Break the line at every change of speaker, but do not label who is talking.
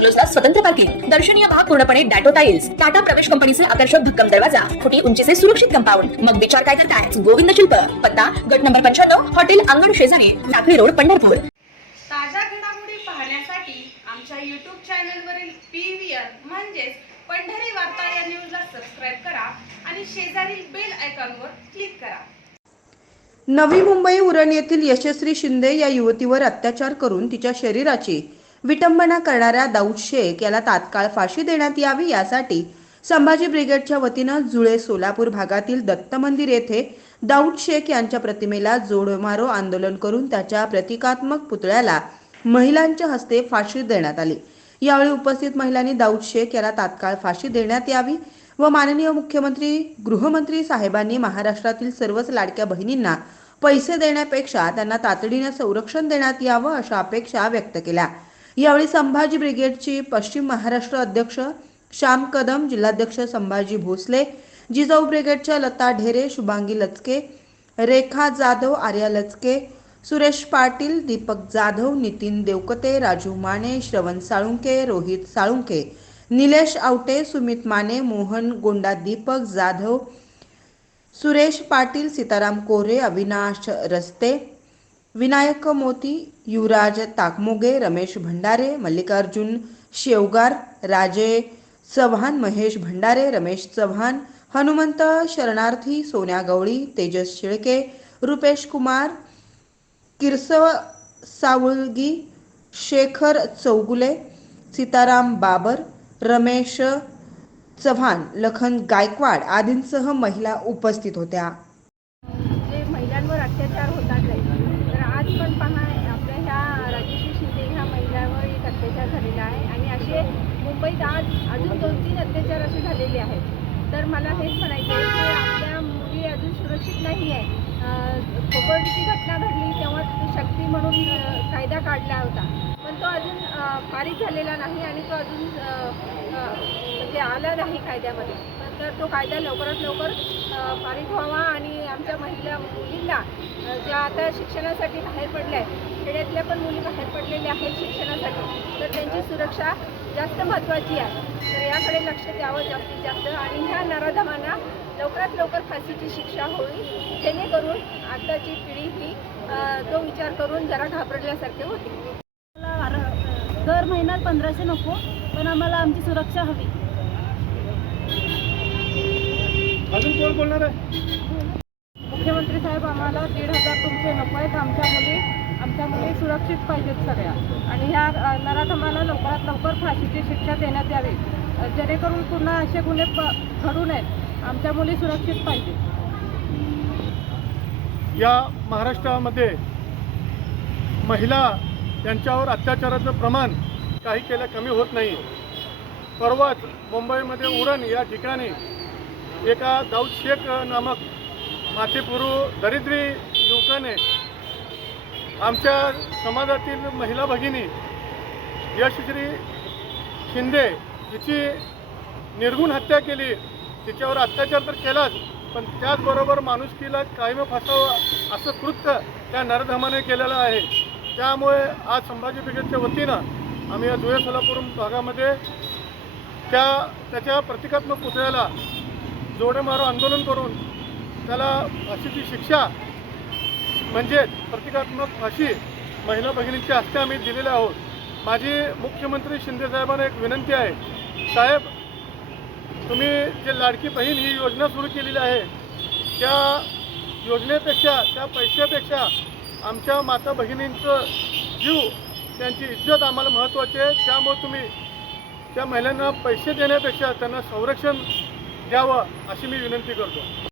बंगलोजला स्वतंत्र पार्किंग दर्शनीय भाग पूर्णपणे डॅटो टाइल्स टाटा प्रवेश कंपनीचे आकर्षक भक्कम दरवाजा फुटी उंचीचे सुरक्षित कंपाऊंड. मग विचार काय करताय? गोविंद शिल्प. पत्ता गट नंबर पंच्याण्णव हॉटेल अंगण शेजारी लाकडी रोड पंढरपूर.
ताज्या घडामोडी पाहण्यासाठी आमच्या यूट्यूब चॅनलवरील पी व्ही आर म्हणजेच पंढरी वार्ता या न्यूजला सबस्क्राईब करा आणि शेजारील बेल आयकॉनवर क्लिक करा.
नवी मुंबई उरण येथील यशस्वी शिंदे या युवतीवर अत्याचार करून तिच्या शरीराची विटंबना करणाऱ्या दाऊद शेख याला तात्काळ फाशी देण्यात यावी यासाठी संभाजी ब्रिगेडच्या वतीनं जुळे सोलापूर भागातील दत्त मंदिर येथे दाऊद शेख यांच्या प्रतिमेला जोडमारो आंदोलन करून त्याच्या प्रतिकात्मक पुतळ्याला महिलांच्या हस्ते फाशी देण्यात आली. यावेळी उपस्थित महिलांनी दाऊद शेख याला तात्काळ फाशी देण्यात यावी व माननीय मुख्यमंत्री गृहमंत्री साहेबांनी महाराष्ट्रातील सर्वच लाडक्या बहिणींना पैसे देण्यापेक्षा त्यांना तातडीने संरक्षण देण्यात यावं अशा अपेक्षा व्यक्त केल्या. यावेळी संभाजी ब्रिगेडची पश्चिम महाराष्ट्र अध्यक्ष श्याम कदम जिल्हाध्यक्ष संभाजी भोसले जिजाऊ ब्रिगेडच्या लता ढेरे शुभांगी लचके रेखा जाधव आर्या लचके सुरेश पाटील दीपक जाधव नितीन देवकते राजू माने श्रवण साळुंके रोहित साळुंके निलेश आवटे सुमित माने मोहन गोंडा दीपक जाधव सुरेश पाटील सीताराम कोरे अविनाश रस्ते विनायक मोती युवराज ताकमोगे रमेश भंडारे मल्लिकार्जुन शेवगार राजे चव्हाण महेश भंडारे रमेश चव्हाण हनुमंत शरणार्थी सोन्या गवळी तेजस शिळके रुपेश कुमार किरसव सावळगी शेखर चौगुले सीताराम बाबर रमेश चव्हाण लखन गायकवाड आदींसह महिला उपस्थित होत्या
जे महिलांवर अत्याचार होतात आहे तर आज पण पहा आपल्या ह्या राजश्री शिंदे ह्या महिलांवर एक अत्याचार झालेला आहे आणि असे मुंबईत आज अजून दोन तीन अत्याचार असे झालेले आहेत तर मला हेच म्हणायचं आहे की आपल्या मुली अजून सुरक्षित नाही आहे. कोपर्डीची घटना घडली तेव्हा शक्ती म्हणून कायदा काढला होता. पण तो अजून पारित झालेला नाही आणि तो अजून म्हणजे आला नाही कायद्यामध्ये. तर तो कायदा लवकरात लवकर पारित व्हावा आणि आमच्या महिला मुलींना ज्या आता शिक्षणासाठी बाहेर पडल्या आहेत खेड्यातल्या पण मुली बाहेर पडलेल्या आहेत शिक्षणासाठी तर त्यांची सुरक्षा जास्त महत्त्वाची आहे. तर याकडे लक्ष द्यावं जास्तीत जास्त आणि ह्या नराधमांना लवकरात लवकर फाशीची शिक्षा होईल जेणेकरून आताची पिढी ही तो विचार करून जरा घाबरल्यासारखे होते.
दर महिन्यात पंधराशे नको पण आम्हाला आमची सुरक्षा हवी.
अजून कोण बोलणार आहे?
मुख्यमंत्री साहेब आम्हाला दीड हजार तुमचे नको आहेत. आमच्या मुली आमच्या मुली सुरक्षित पाहिजेत सगळ्या. आणि ह्या नराधमाला लवकरात लवकर फाशीची शिक्षा देण्यात यावी. जेणेकरून पुन्हा असे गुन्हे प- घडू नयेत. आमच्या मुली सुरक्षित पाहिजेत.
या महाराष्ट्रामध्ये महिला यांच्यावर अत्याचाराचं प्रमाण काही केलं कमी होत नाही. परवाच मुंबईमध्ये उरण या ठिकाणी एका दाऊद शेख नामक माथेपुरू दरिद्री युवकाने आमच्या समाजातील महिला भगिनी यशश्री शिंदे हिची निर्गुण हत्या केली. तिच्यावर अत्याचार तर केलाच पण त्याचबरोबर माणुसकीला कायम फसावं असं कृत्य त्या नरधमाने केलेलं आहे. त्यामुळे आज संभाजी ब्रिगेडच्या वतीनं आम्ही या धुळे सोलापूर भागामध्ये त्या त्याच्या प्रतिकात्मक पुतळ्याला जोडेमारो आंदोलन करून त्याला फाशीची शिक्षा म्हणजे प्रतिकात्मक फाशी महिला भगिनींच्या हस्ते आम्ही दिलेले आहोत. माझी मुख्यमंत्री शिंदेसाहेबांना एक विनंती आहे. साहेब तुम्ही जे लाडकी बहीण ही योजना सुरू केलेली आहे त्या योजनेपेक्षा त्या पैशापेक्षा आमच्या माता भगिनींचं जीव त्यांची इज्जत आम्हाला महत्त्वाची आहे. त्यामुळे तुम्ही त्या महिलांना पैसे देण्यापेक्षा त्यांना संरक्षण द्यावं अशी मी विनंती करतो.